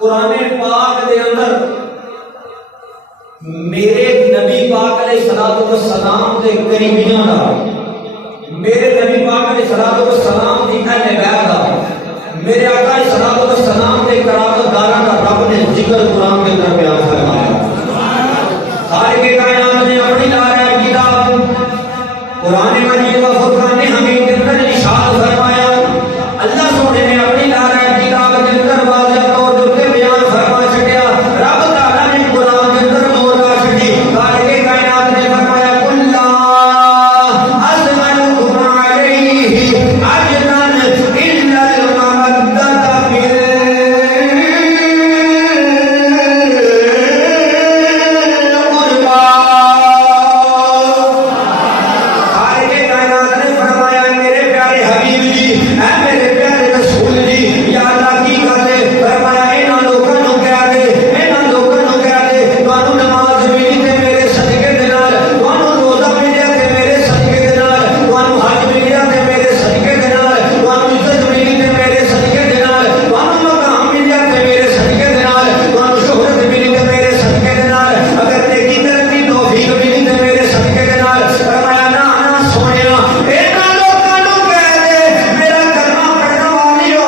कुरान पाक के अंदर मेरे नबी पाक अलैहिस्सलातु वस्सलाम के करीबियां दा, मेरे नबी पाक अलैहिस्सलातु वस्सलाम दी अहले बैत दा, मेरे आका अलैहिस्सलातु वस्सलाम के करामतदारां का रब ने जिक्र कुरान के अंदर बयान फरमाया। खालिक़े कायनात ने अपनी लाया किताब कुरान मजीद व फुरकान हमीद के अंदर इरशाद फरमाया। अल्लाह सोने ने अपनी लाया किताब के अंदर वाज़ेह तौर पे बयान फरमा छड़िया। रब तआला ने कुरान के अंदर मोर का छड़ी। खालिक़े कायनात ने फरमाया कुल्ला अस्अलुकुम अलैहि अजरन इल्लल मवद्दता फिल कुर्बा। खालिक़े कायनात ने फरमाया मेरे प्यारे हबीब जी, ऐ मेरे प्यारे रसूल जी, या अल्लाह की गल है। फरमाया इन्हां लोकां नूं कह दे, इन्हां लोकां नूं कह दे तुहानू नमाज मिली ते मेरे सदके दे नाल, तुहानू रोज़ा मिलिया ते मेरे सदके दे नाल, तुहानू हज मिलिया ते मेरे सदके दे नाल, तुहानू इज्जत मिली ते मेरे सदके दे नाल, तुहानू मकाम मिलिया ते मेरे सदके दे नाल, तुहानू शोहरत मिली ते मेरे सदके दे नाल, अगर नेकी करन दी तौफीक मिली ते मेरे सदके दे नाल। फरमाया ना ना सोनिया इन्हां लोकां नूं कह दे मेरा कलमा पढ़न वालियो,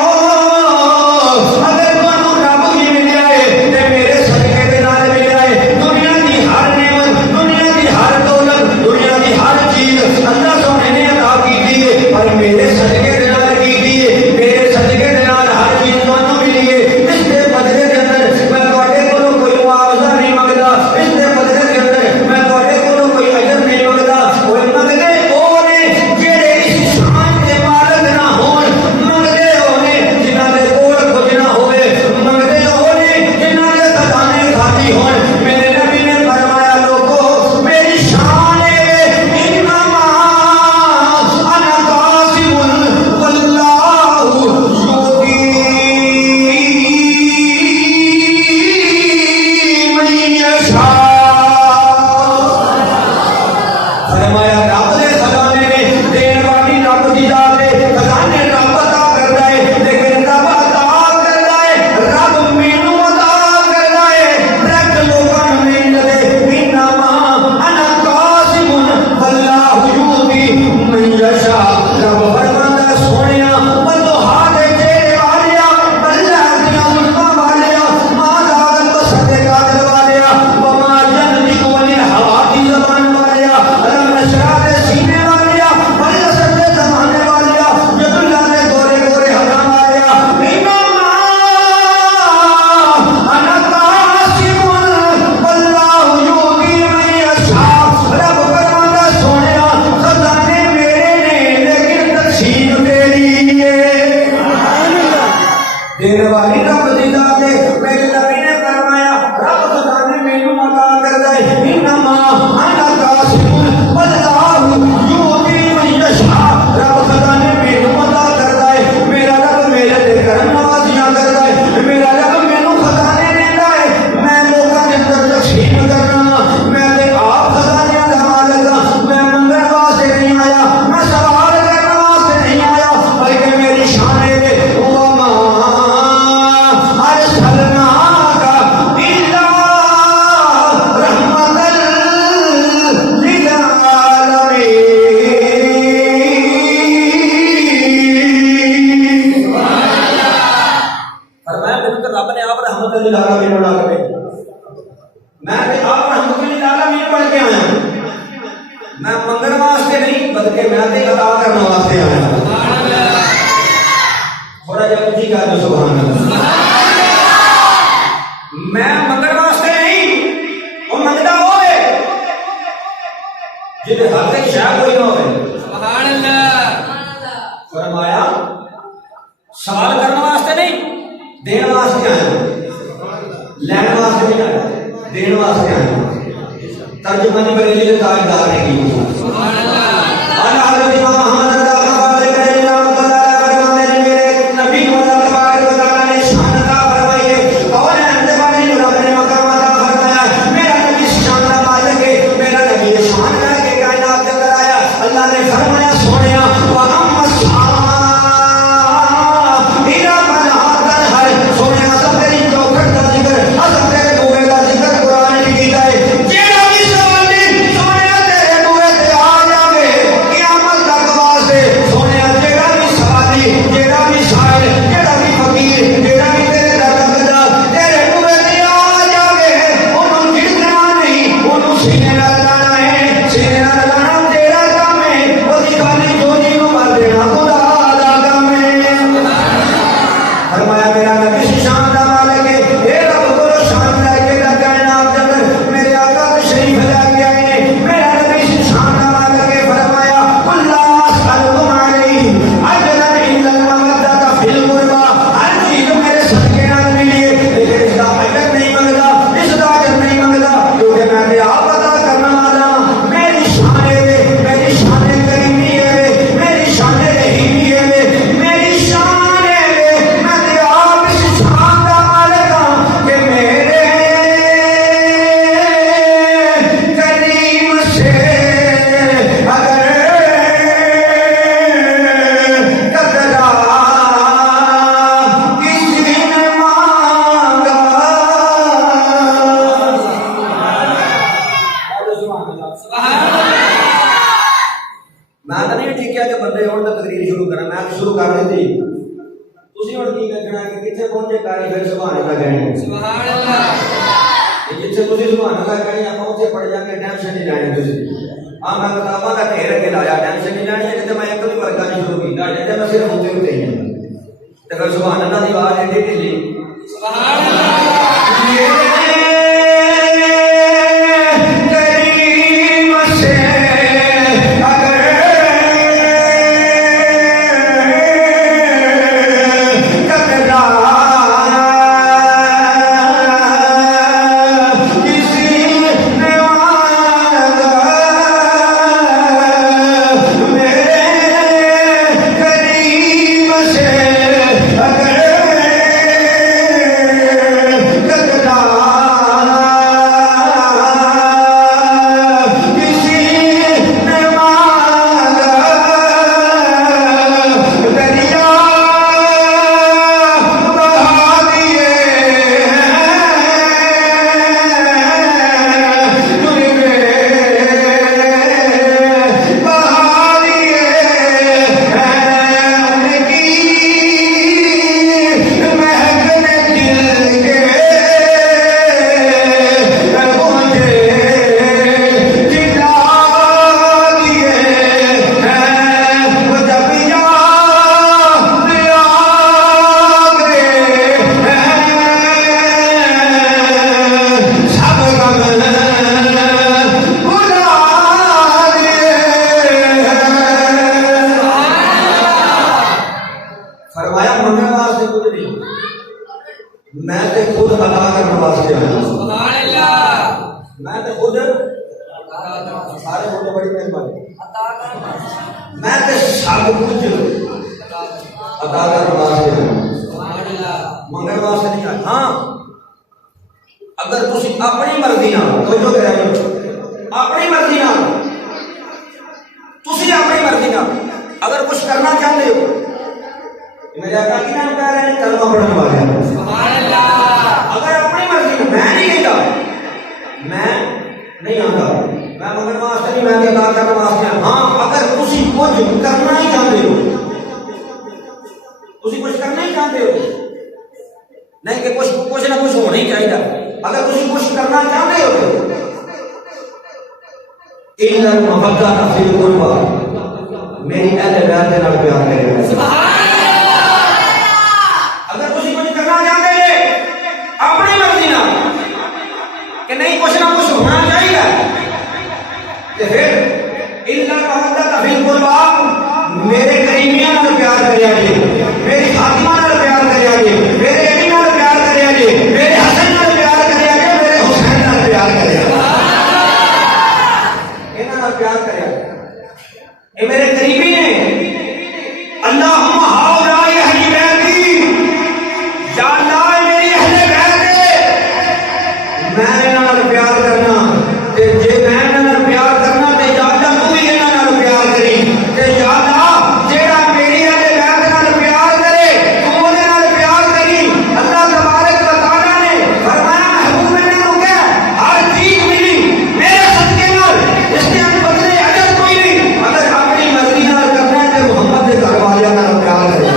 अगर तुहानू रब भी मिलिया है ते मेरे सदके दे नाल मिलिया है। दुनिया दी हर नेमत, दुनिया दी हर दौलत, दुनिया दी हर चीज अल्लाह सोने ने अता कीती है, पर मेरे सदके दे नाल कीती है। मेरे सदके दे नाल हर चीज तुहानू मिली है। इसके बदले दे अंदर मैं तुहाडे कोलों कोई मुआवजा नहीं मंगदा, इसके बदले दे अंदर मैं तुहाडे कोलों कोई अजर नहीं मंगदा। ओए मंगदे ओ ने जेड़े इस शान दे मालक ना होण, मंगदे ओ ने जिन्हां दे कोल कुछ ना होवे, मंगदे ओ ने जिन्हां दे खजाने खाली होण। मेरे नबी ने फरमाया लोगो मेरी शान है इन्नमा अना कासिमुन वल्लाहु युती मन यशा। फरमाया रब दे खजाने ने देन वाली रब दी जात है, खजाने रब अता करदा है, लेकिन रब अता करदा है, रब मैनू अता करदा है, रख लोकां नूं नहीं दे। इन्नमा अना कासिमुन वल्लाहु युती मन यशा। रब फरमांदा सोनिया वदुहा दे तेरे वालिया, अल्लाह दियां जुल्फां वालिया, मां दावत तो सदे कादर वालिया, वमा जनदिकु अनिल हवा दी ज़बान वालिया, अलम नशरा दे सीने वालिया, वल्ला सदे ज़माने वालिया, यदुल्लाह दे गोरे गोरे हथां वालिया। इन्नमा अना कासिमुन वल्लाहु युती मन यशा। रब फरमांदा सोनिया खजाने मेरे ने, लेकिन तकसीम तेरी है। देने वाली रब दी जात है। मेरे नबी ने फरमाया रब खजाने मैनू अता करदा है। इन्नमा अना कासिमुन वल्लाहु युती मन यशा। रब खजाने मैनू अता करदा है। मेरा रब मेरे ते करम नवाजियां करदा है। मेरा रब मैनू खजाने देंदा है, मैं लोकां दे अंदर तकसीम करना। मैं ते आप खजानियां दा मालिक हां। मैं मंगण वास्ते नहीं आया, मैं सवाल करने वास्ते नहीं आया, बल्कि मेरी शान है वमा अरसलनाका इल्ला रहमतल लिल आलमीन। फरमाया मैनू तो रब ने आप रहमतल लिल आलमीन बना के भेजा। मैं ते आप रहमतल लिल आलमीन बन के आया। मैं मंगण वास्ते नहीं, बल्कि मैं ते अता करने वास्ते आया। थोड़ा जिहा तुसीं कह दो सुभान अल्लाह। मैं मंगण वास्ते नहीं, वो मंगदा होवे जिहदे हथ च शै कोई ना होवे। सुभान अल्लाह। फरमाया सवाल करने वास्ते नहीं, देने वास्ते आया। लैण वास्ते नहीं आया, देने वास्ते आया। तर्जुमानी बरेली के ताजदार ने की। सुभान अल्लाह। आला हज़रत इमाम मोहम्मद रज़ा अल्लाह अलैहि रहमतुल्लाह फरमाते मेरे नबी को अल्लाह तबारक व तआला ने शान अता फरमाई है। कौन है अंदर वाले जो रब ने मकाम अता फरमाया। मेरा नबी शान का मालिक है, मेरा नबी शान करके कायनात के अंदर आया। अल्लाह ने फरमाया सोनिया व अम्मा इला बना हर सोनिया सब तेरी चौखट फिर सुभान अल्लाह कहनी सुभान अल्लाह जिथे तुम सुभान अल्लाह कहनी आप उसे पढ़ जाके टेंशन नहीं लैनी तुम हाँ मैं किताबों का ढेर अगे लाया टेंशन नहीं लैनी जिसे मैं एक भी वर्गा नहीं शुरू किया जिसे मैं सिर्फ उत्ते उत्ते ही तो फिर सुभान अल्लाह की आवाज एडी ढिली सुभान अल्लाह मैं तो खुद अदा करने वास्ते आया सुभान अल्लाह मैं तो खुद सारे बोलो बड़ी मेहरबानी मैं तो सब कुछ अदा करने वास्ते आया सुभान अल्लाह मंगल वास्ते नहीं आया हाँ अगर तुम अपनी मर्जी ना तो जो कह रहे हो अपनी मर्जी ना तुम अपनी मर्जी ना अगर कुछ करना चाहते हो मेरे आका की नाम कह रहे हैं कलमा पढ़ने वाले सुभान अल्लाह अगर अपनी मर्जी मैं नहीं कहता मैं नहीं आता मैं मगर वास्ते नहीं मैं अदा करने वास्ते हाँ अगर तुम कुछ करना ही चाहते हो तुम कुछ करना ही चाहते हो नहीं कि कुछ ना कुछ होना ही चाहिए अगर तुम कुछ करना चाहते हो इल्ला मोहब्बत फिल कुर्बा मेरी अहले बैत के नाल प्यार करेगा सुभान कि नहीं कुछ ना कुछ होना चाहिए तो फिर इल्ला मोहब्बत फिल कुर्बा मेरे करीमियां नाल प्यार करिया जी मेरी फातिमा नाल प्यार करिया जी मेरे अली नाल प्यार करिया जी मेरे हसन नाल प्यार करिया जी मेरे हुसैन नाल प्यार करिया इन्हां नाल प्यार करिया ये मेरे करीबी ने अल्लाहुम्मा हाउला अहली बैती या अल्लाह मेरी अहले बैत मैं प्यार करना ते जे मैं इन्हां प्यार करना ते यादा तू भी इन्हां प्यार करी ते यादा जेड़ा मेरी अहले बैत नाल प्यार करे तू उहदे नाल प्यार करी अल्लाह तबारक व तआला ने फरमाया महबूब ने इन्हां कहा हर चीज मिली मेरे सदके नाल इसके बदले अजर कोई नहीं अगर अपनी मर्जी नाल करना है ते मोहम्मद दे घर वालियां नाल प्यार करे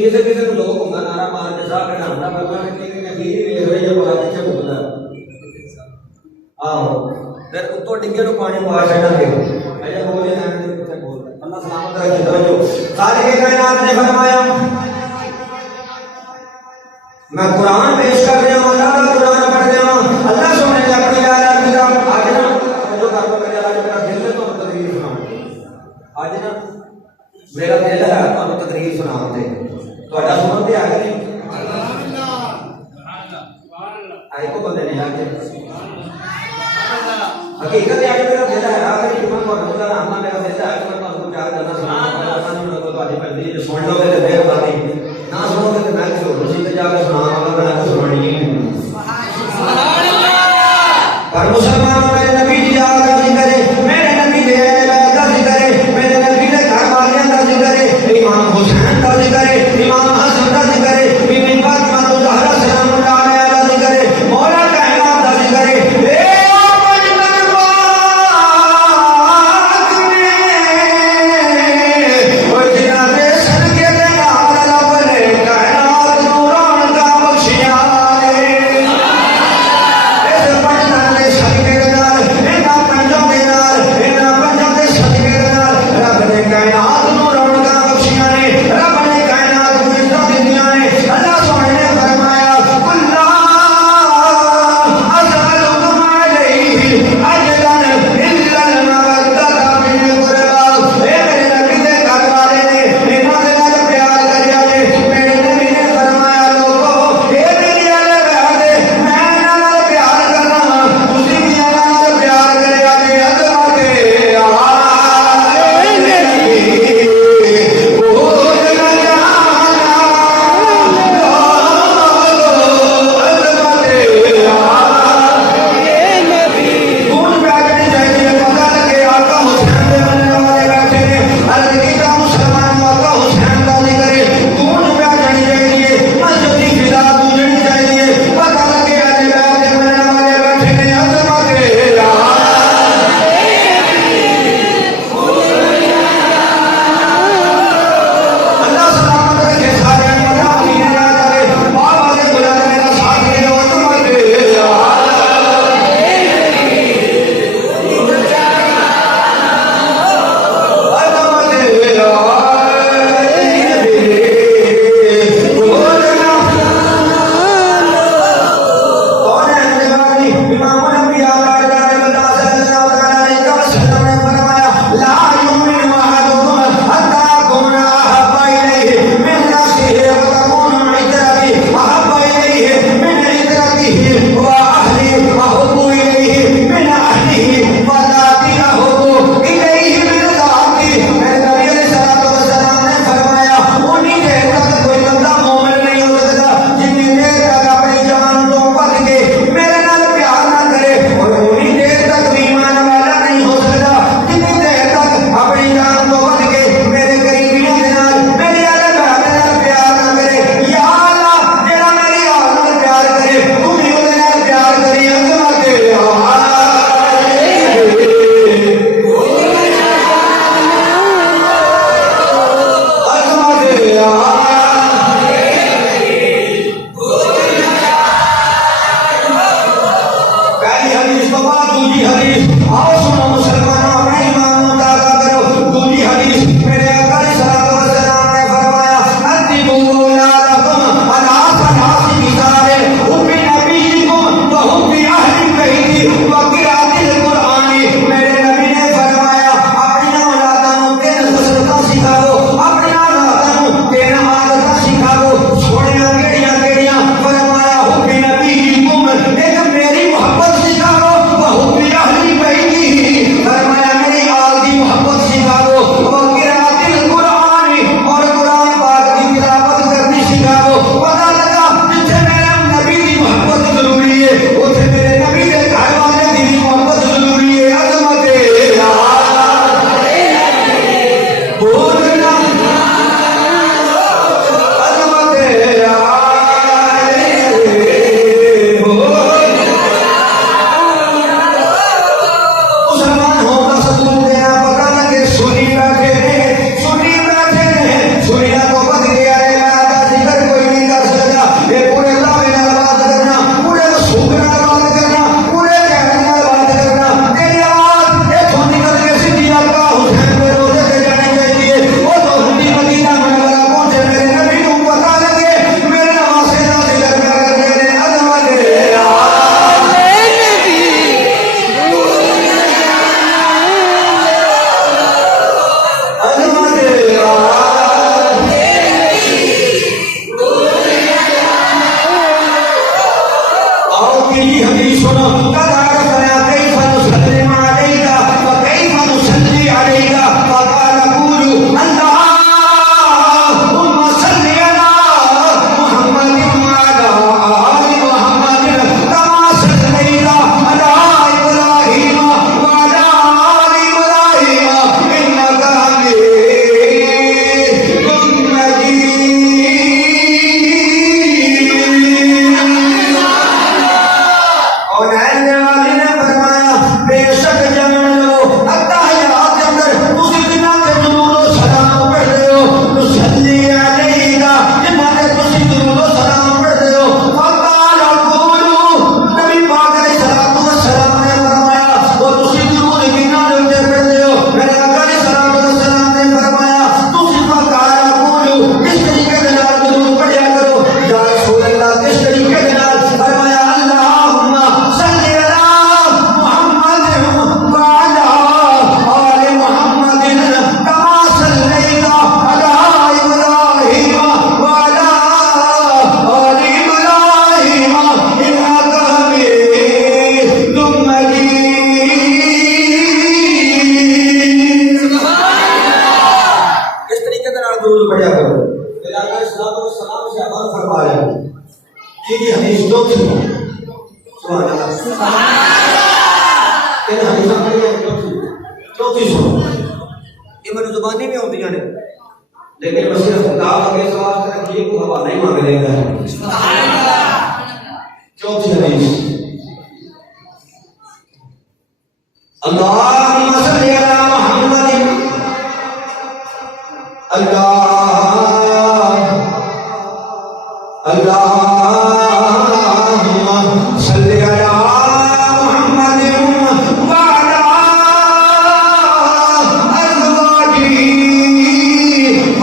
किसी किसी लोग होंगे नारा मार के साह कढ़ाता बाबा ने कि खीर भी ले रही है बोला पीछे घूमता आओ फिर उत्तो डिग्गे नु पानी पा छड़ांगे अजे बोले ना पीछे बोल अल्लाह सलामत रखे तवज्जो खालिक कायनात ने फरमाया मैं कुरान पेश कर रहा हूं अल्लाह का कुरान पढ़ रहा हूं अल्लाह सोने ने अपनी आयत किताब आज ना जो कर लो मेरे आज मेरा दिल है तो तकरीर सुनाऊंगा आज ना मेरा दिल है तो तकरीर सुनाऊंगा ਤੁਹਾਡਾ ਸੁਣਨ ਤੇ ਆ ਗਏ ਨਹੀਂ ਸੁਭਾਨ ਅੱਲਾਹ ਸੁਭਾਨ ਅੱਲਾਹ ਆਏ ਕੋ ਬੰਦੇ ਨਹੀਂ ਆਗੇ ਸੁਭਾਨ ਅੱਲਾਹ ਹਕੀਕਤ ਹੈ ਮੇਰਾ ਦਿਲ ਹੈ ਆਖਰੀ ਮੈਂ ਤੁਹਾਨੂੰ ਦਾ ਨਾਮ ਮੇਰਾ ਦਿਲ ਹੈ ਮੈਂ ਤੁਹਾਨੂੰ ਪਿਆਰ ਕਰਦਾ ਸੁਭਾਨ ਅੱਲਾਹ ਨੂੰ ਤੁਹਾਡੀ ਬੰਦੀ ਜੇ ਸੁਣ ਲੋਗੇ ਤੇ ਮਿਹਰਬਾਨੀ ਨਾ ਸੁਣੋਗੇ ਤੇ ਮੈਂ ਕਿਸੇ ਹੋਰ ਸੀ ਤੇ ਜਾ ਕੇ ਸੁਣਾਵਾਂਗਾ ਮੈਂ ਸੁਣਾਣੀ ਨਹੀਂ ਸੁਭਾਨ ਅੱਲਾਹ ਪਰ मुसलमान मेरे नबी की याद करे मेरे नबी के का जिक्र मेरे नबी के घर वालियों का जिक्र इमाम हुसैन का जिक्र इमाम हसन का जिक्र बीबी फातिमा ज़हरा सलामुल्लाह अलैहा का जिक्र मौला कायनात का जिक्र दूजी हदीस आओ सुनो मुसलमानों अपने ईमान को ताज़ा करो दूजी हदीस मेरे आका सल्लल्लाहु अलैहि वसल्लम ने फरमाया अतिबू औलादकुम अला सलासी किसारे हुब्बी नबीकुम व हुब्बी अहली बैती व क़िराअतिल कुरआनी मेरे नबी ने फरमाया अपनी औलादां को तीन खसलतां सिखाओ अपनी औलादां को तीन आदतां सिखाओ सोनिया केड़ियां फरमाया हुब्बी नबीकुम एक मेरी मोहब्बत सिखाओ व हुब्बी अहली बैती फरमाया मेरी आल की मोहब्बत सिखाओ व क़िराअतिल कुरआनी और कुरान पाक की तिलावत करनी सिखाओ पता लगा जिथे मेरे नबी की मोहब्बत जरूरी है उथे मेरे नबी के घर वाले की मोहब्बत जरूरी है अज़मत बोलना अज़मत मुसलमान होगा सबूत देना पता लगे सुनी बैठे सुनिया को बद गया रे मैं जिक्र कोई नहीं कर सकता ये पूरे लावे नाल बात करना पूरे सूख नाल बात करना पूरे कहने नाल बात करना तेरी आवाज ये तो निकल के सीधी आपका हुसैन पे रोजे पे जानी चाहिए वो तो हुंडी मदीना मुनव्वरा पहुंचे मेरे नबी को पता लगे मेरे नवासे ना जिक्र करके ने अज़मत आओ तीसरी हदीस सुनो कदा रफना कैफा नुसल्लिम अलैका व कैफा नुसल्ली अलैका फकाल अक़ूलु अल्लाहुम्मा सल्लि अला मुहम्मदिन व अला आलि मुहम्मदिन कमा सल्लैता अला इब्राहीम व अला आलि इब्राहीम इन्नका हमीदुम मजीद और रहने वाले ने फरमाया बेशक जान लो अत्तहियात के अंदर उस दिना के दुरूद व सलाम पढ़ते हो नुसल्ली अलैका जिन्ना के तुसी दुरूद व सलाम पढ़ते हो फकाल अक़ूलु नबी पाक अलैहिस्सलातु वस्सलाम ने फरमाया वो तुसी दुरूद किन्ना लोग पढ़ते हो मेरे आका अलैहिस्सलातु वस्सलाम ने फरमाया तुसी फकाल अक़ूलु किस तरीके से दुरूद पढ़ा करो या रसूल अल्लाह किस तरीके से फरमाया अल्लाहुम्मा सल्लि अला मुहम्मदिन व अला आलि मुहम्मदिन कमा सल्लैता अला इब्राहीम व अला आलि इब्राहीम इन्नका हमीदुम मजीद इस तरीके से दुरूद पढ़ा करो मेरे आका सल्लल्लाहु अलैहि वसल्लम से अमल फरमाया कि हदीस तो थी सुभान अल्लाह तेरे हदीस में चौथी सुनो ये मेरी जुबानी में होती ने लेकिन मैं सिर्फ खुदा के सवाल से रखिए को हवा नहीं मांग लेगा सुभान अल्लाह चौथी हदीस अल्लाहुम्मा सल्लि अला मुहम्मदिन अल्लाहुम्मा सल्लि अला मुहम्मदिन व अला अज़वाजिही व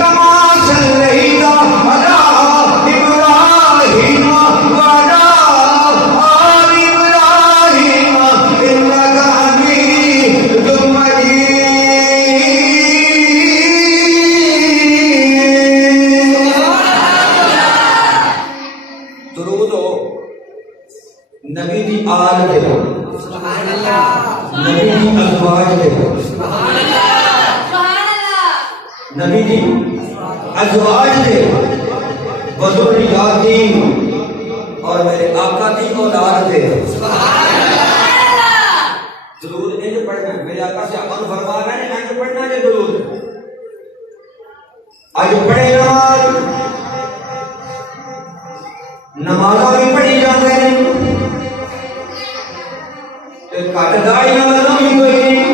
कमा सल्लैता अला इब्राहीम व अला आलि इब्राहीम इन्नका हमीदुम मजीद दुरूद हो नबी दी आल दे सुभान अल्लाह नबी दी अज़वाज दे सुभान अल्लाह नबी दी अज़वाज दे वज़ुर्रिय्याती और मेरे आका दी औलाद दे सुभान अल्लाह दुरूद इंज पढ़ना मेरे आका से अपन फरमा रहे हैं इंज पढ़ना है दुरूद आज पढ़े नमाज़ां भी पढ़ी जाते हैं ते घट दाई नमाज़ां भी कोई नहीं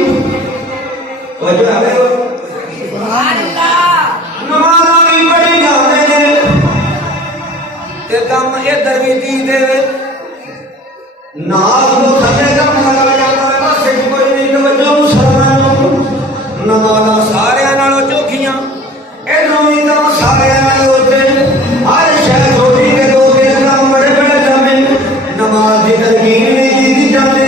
वजह है सुभान अल्लाह नमाज़ां भी पढ़ी जाते हैं ते कम इधर भी दी दे नाज को थले कम लगा जाता है बस एक कोई नहीं तवज्जो मुसलमानों नमाज़ां सारे नालों चौखियां इधरों भी तो सारे नालों ते हर शय छोटी के दो दिन काम बड़े बड़े लम्बे नमाज की तरकीब नहीं दी जाती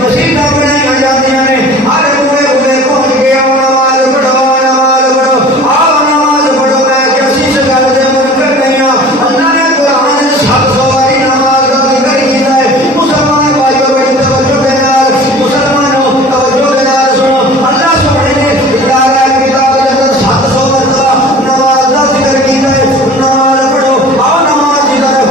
मसीता बनाई जाती हैं हर बुरे बुरे पहुंच गया नमाज पढ़ो आओ नमाज पढ़ो मैं कैसी गल दे मुनकर नहीं अल्लाह ने कुरान 700 वारी नमाज का जिक्र किया है मुसलमान भाइयों बड़ी तवज्जो के नाल मुसलमानों तवज्जो के नाल सुनो अल्लाह सुबहान ने इदारा किताब के अंदर 700 मरतबा नमाज का जिक्र किया है नमाज पढ़ो आओ नमाज की तरफ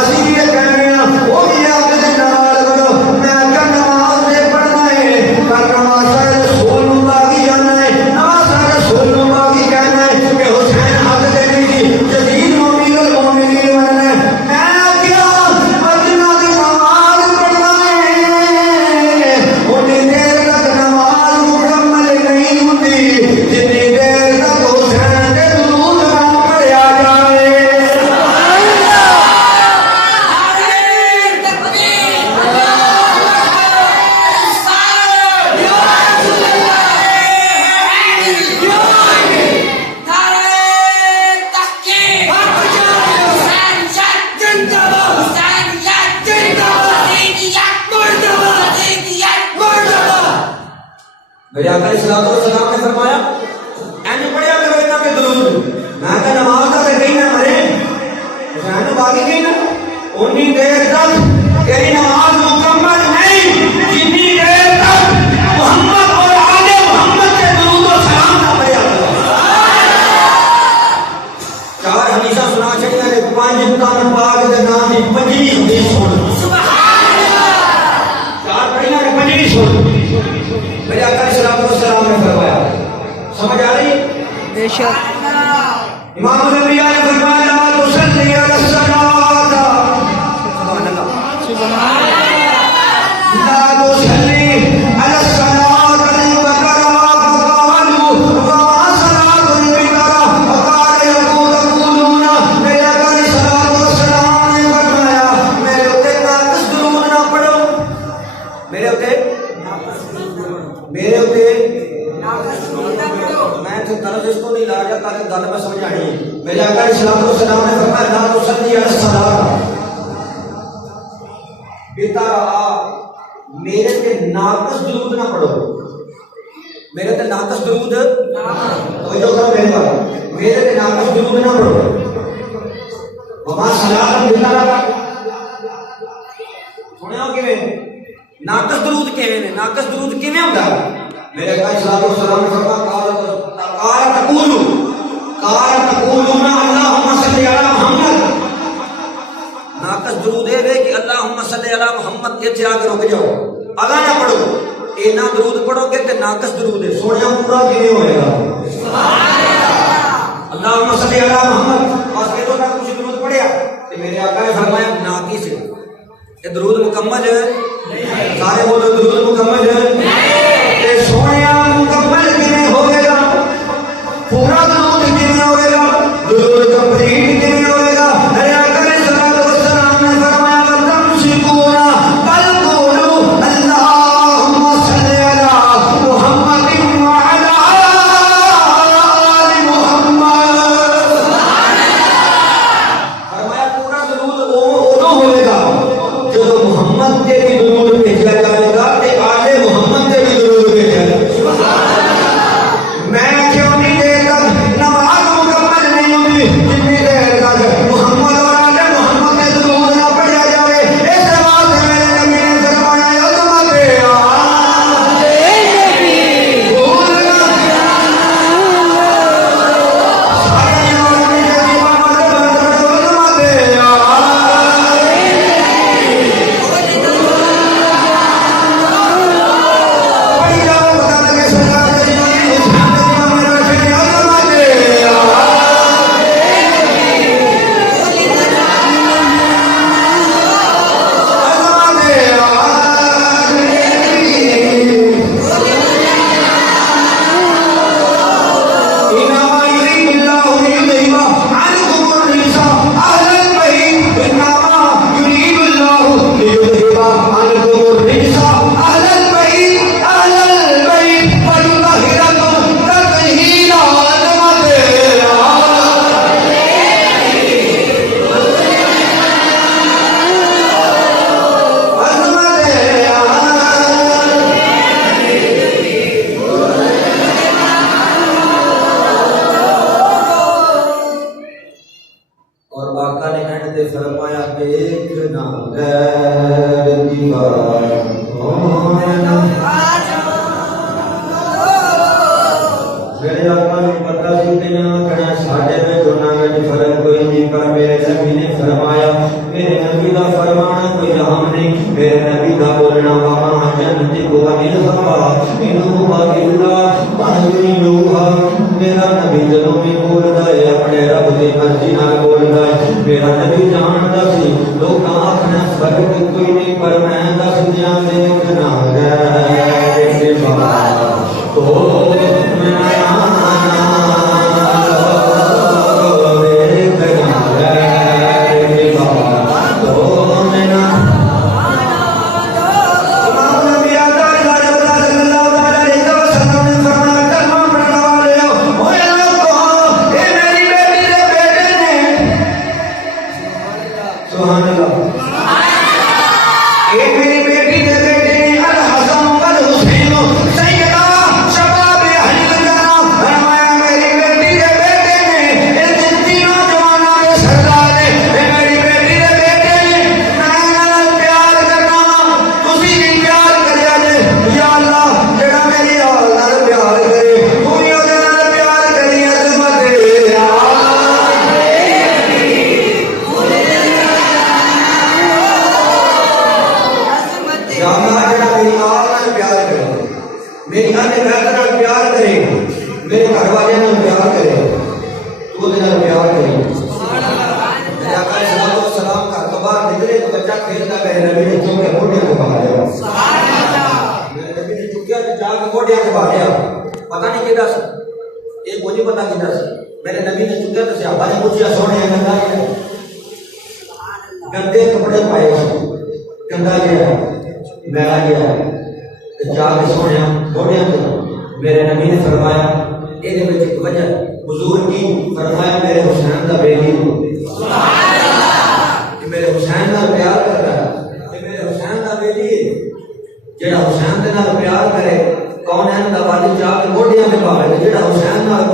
असि भी कहने वो भी आपके नमाज पढ़ो मैं क्या नमाज से पढ़ना है पर नमाज सारे रसूल का भी जाना है नमाज सारे रसूल का भी कहना है कि हुसैन हक देनी थी जदीद मोमिनुल मोमिनीन बनना है मैं क्या मदीना की नमाज पढ़ना है उतनी देर तक नमाज मुकम्मल नहीं होती जितनी देर तक हुसैन के दुरूद ना पढ़ा जाए मेरे आका सल्लल्लाहु अलैहि वसल्लम ने फरमाया ऐने पढ़िया करो इतना के दुरूद मैं कहा नमाज का कहीं ना मरे हुसैन बाकी कहीं ना उतनी देर तक तेरी नमाज मुकम्मल नहीं जितनी देर तक मोहम्मद और आले मोहम्मद के दुरूद और सलाम ना पढ़िया करो चार हदीसां सुना छड़ियां ने पांच तन पाक दे नाम दी पंजी हदीस सुन सुभान अल्लाह चार पढ़ियां ने पंजी सुन मेरे आका सल्लल्लाहु अलैहि वसल्लम ने फरमाया समझ आ रही बेशक इमाम नबी ने फरमाया ला तुसल्ली अला सलात सुभान अल्लाह ला तुसल्ली अला सलात बकरा फकालू वा सलातुल बिकरा फकाल यकूलून मेरे आका सल्लल्लाहु अलैहि वसल्लम ने फरमाया मेरे ऊते नाक़िस दुरूद ना पढ़ो मेरे ऊते मैं तो तरफ इसको नहीं ला रहा ताकि गल में समझ आनी मेरे आका सल्लल्लाहु अलैहि वसल्लम ने फरमाया ला तुसल्ली अला सलात बेतारा मेरे पे नाक़िस दुरूद ना पढ़ो मेरे पे नाक़िस दुरूद तो जो करो मेरे पे नाक़िस दुरूद ना पढ़ो वमा सलात बेतारा सुनियो किवें नाक़िस दुरूद किवें ने नाक़िस दुरूद किवें होंदा मेरे आका सल्लल्लाहु अलैहि वसल्लम ने फरमाया कार तकूलूना अल्लाहुम्मा सल्ली अला मुहम्मद नाक़िस दुरूद है कि अल्लाहुम्मा सल्ली अला मुहम्मद इत्थे आके रुक जाओ अगा ना पढ़ो इना दुरूद पढ़ोगे ते नाक़िस दुरूद है सोनिया पूरा किवें होएगा सुभान अल्लाह अल्लाहुम्मा सल्ली अला मुहम्मद बस के तो ना कुछ दुरूद पढ़िया ते मेरे आका ने फरमाया नाक़िस है ये दुरूद मुकम्मल है सारे बोलो दुरूद मुकम्मल है ते सोनिया मुकम्मल किवें होएगा पूरा दुरूद किवें होएगा दुरूद कंप्लीट किवें होएगा मेरे आका सल्लल्लाहु अलैहि वसल्लम ने फरमाया तमसिकूना बल कुलू अल्लाहुम्मा सल्ली अला मुहम्मदिन व अला आलि मुहम्मद सुभान अल्लाह फरमाया पूरा दुरूद वो होएगा जो मोहम्मद के भी दुरूद भेजा जाएगा ते आले मोहम्मद मेरे आत्मा में पता सी तेना कना साडे में दोना में फर्क कोई नहीं पर मेरे नबी ने फरमाया मेरे नबी का फरमाना कोई राम नहीं मेरे नबी का बोलना वामा जन्नत को अनिल हवा इन्हु बागिल्ला महदूहा मेरा नबी जदों भी बोलदा है अपने रब की मर्जी नाल बोलदा है मेरा नबी जानदा सी लोग आखना फर्क कोई नहीं पर मैं दस दियां दे ना गए बाबा तो मेरी अन्य नाल प्यार करे मेरे घर वाले नाल प्यार करे तू दे नाल प्यार करे मेरा का सलाम का तो बाहर निकले तो बच्चा खेलता मेरे नबी ने चुक के मोढ़े को बाहर आया सुभान अल्लाह मेरे नबी ने चुकिया तो जाके मोढ़े को बाहर आया पता नहीं किदा से ये मुझे पता किदा से मेरे नबी ने चुकिया तो सहाबा ने पूछा सोने गंदा है गंदे कपड़े पाए गंदा गया मैला गया जाके सोने मोढ़े को मेरे नबी ने फरमाया ਇਹਦੇ ਵਿੱਚ ਇੱਕ ਵਜ੍ਹਾ हुजूर की फरमाया मेरे हुसैन का बेली सुभान अल्लाह कि मेरे हुसैन नाल प्यार कर रहा है कि मेरे हुसैन का बेली जेड़ा हुसैन दे नाल प्यार करे कौन है दा वाली जाके मोढ़ियां ते पावे जेड़ा हुसैन नाल